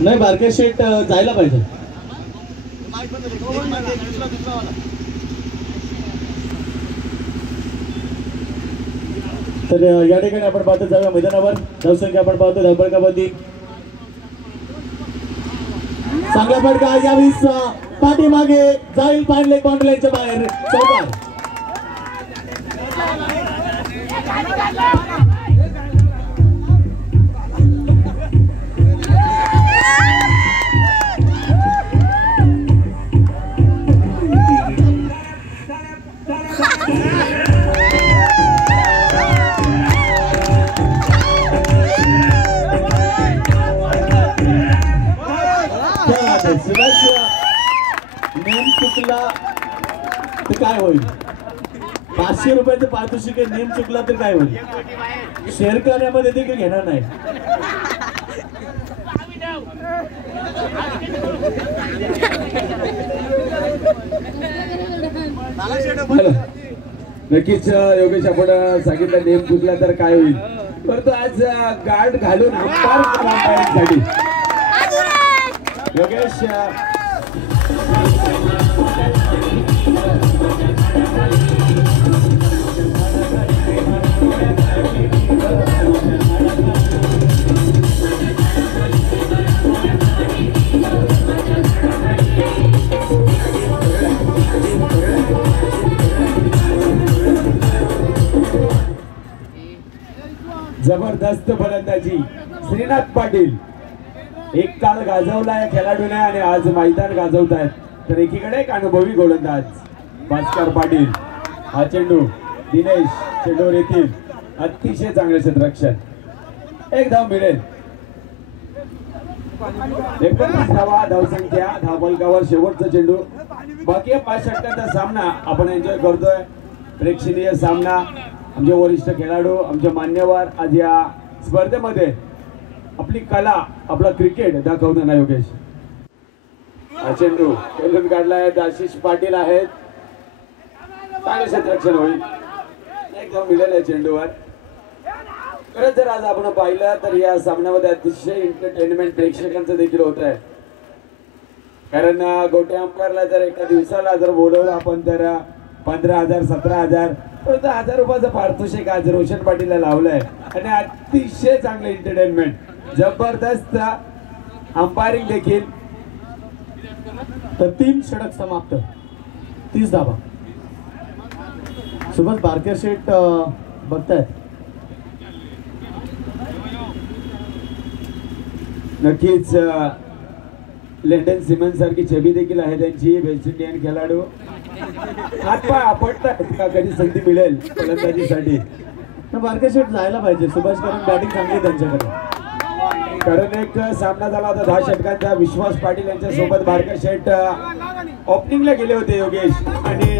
नाही बारके शेट जायला पाहिजे. तर या ठिकाणी आपण पाहतो जाऊया मैदानावर. धावसंख्या आपण पाहतो धावपळ कबड्डी चांगला फटका यावीस पाठीमागे जाईल पांडले बाउंड्रीच्या बाहेर चौकार. नेम चुकला तर काय होईल? 500 रुपयाचं पारितोषिक नेम चुकला तर काय होईल? शेअर करण्यामध्ये देखील घेणार नाही. नक्कीच योगेश आपण सांगितलं नेम चुकला तर काय होईल, परंतु आज गार्ड घालून अंपायरसाठी योगेश जबरदस्त फलंदाजी श्रीनाथ पाटील. एक काल गाजवला या खेळाडूने आणि आज मैदान गाजवत आहेत. तर एकीकडे एक अनुभवी गोलंदाज भास्कर पाटील. हा चेंडू दिनेश चेंडूवर येतील. अतिशय चांगले क्षेत्ररक्षण. एक धाव मिळेल. 29 धावा धावसंख्या धावफलकावर शेवटचा चेंडू. बाकी 5 षटकांचा सामना आपण एन्जॉय करतोय. प्रेक्षणीय सामना. आमचे वरिष्ठ खेळाडू आमचे मान्यवर आज या स्पर्धेमध्ये आपली कला आपला क्रिकेट दाखवतो ना योगेश. हा चेंडू खेळून काढलाय. आशिष पाटील आहेत. चांगले क्षेत्ररक्षण होईल. एकदम मिळालं चेंडूवर. खरंच जर आज आपण पाहिलं तर या सामन्यामध्ये अतिशय एंटरटेनमेंट प्रेक्षकांचं देखील होत आहे. कारण गोट्या अंपायरला जर एका दिवसाला जर बोलवलं आपण तर 15,000 17,000 परंतु 1,000 रुपयाचा पारितोषिक आज रोशन पाटीलला लावलंय आणि अतिशय चांगलं एंटरटेनमेंट. जबरदस्त अंपायरिंग देखील. तर 3 षटक समाप्त. 30 धावा. सुभाष बारके शेट बघतायत. नक्कीच लेंडन सिमन्स सारखी छबी देखील आहे त्यांची. वेस्ट इंडियन खेळाडू. हातपाय आपटतात का कधी संधी मिळेल फलंदाजीसाठी. तर बारके शेट जायला पाहिजे. सुभाष कारण बॅटिंग चांगली त्यांच्याकडे. कारण एक सामना झाला होता 10 षटकांचा. विश्वास पाटील यांच्या सोबत बारके शेट ओपनिंगला गेले होते योगेश आणि